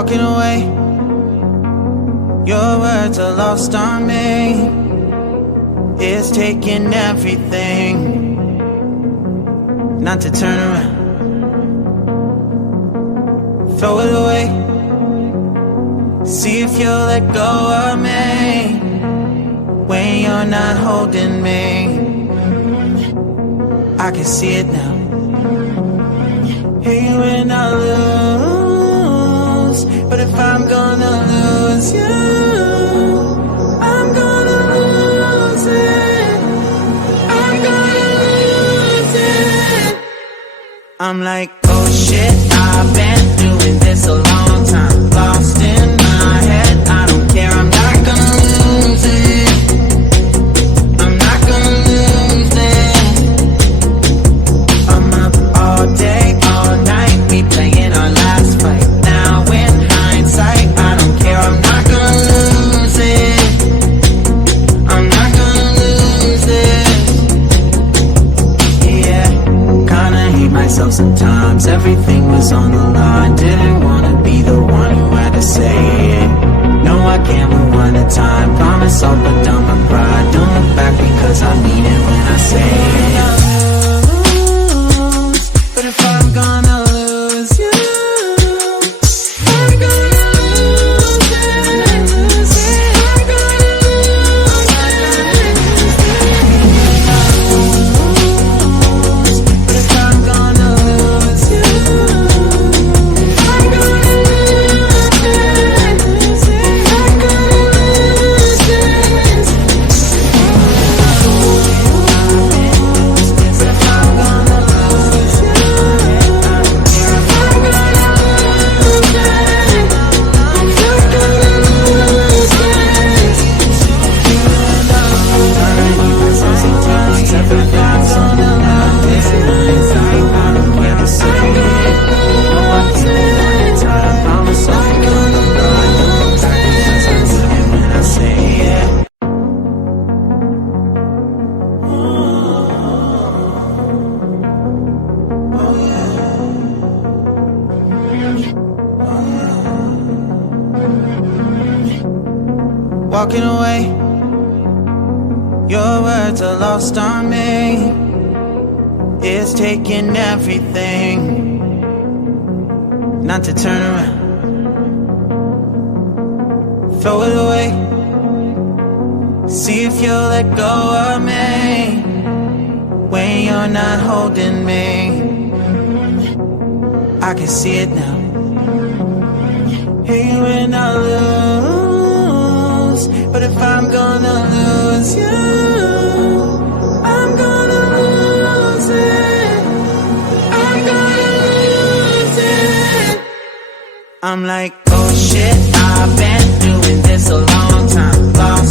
walking away. Your words are lost on me. It's taking everything not to turn around. Throw it away. See if you'll let go of me when you're not holding me. I can see it now. Hey, when I lose, but if I'm gonna lose you, I'm gonna lose it. I'm gonna lose it. I'm like, oh shit, I've been doing this a long time. Lost in my head, I don't care, I'm not gonna lose it. I'm not gonna lose it. I'm up all day, all night, replaying our last fight. Now in hindsight, I don't care, I'm not gonna lose it. I'm not gonna lose it. Yeah, kinda hate myself sometimes. Everything was on the line. Didn't wanna be the one who had to say it. No, I can't rewind the time. Promise I'll put down my pride. Don't look back because I mean it when I say it. But if I'm gonna lose you, I'm gonna lose it. I'm gonna lose it. But if I'm gonna lose you, I'm gonna lose it. I'm gonna lose it. But if I'm gonna lose you, walking away. Your words are lost on me. It's taking everything not to turn around. Throw it away. See if you'll let go of me when you're not holding me. I can see it now. Hey, when I lose, but if I'm gonna lose you, I'm gonna lose it. I'm gonna lose it. I'm like, oh shit, I've been doing this a long time. Lost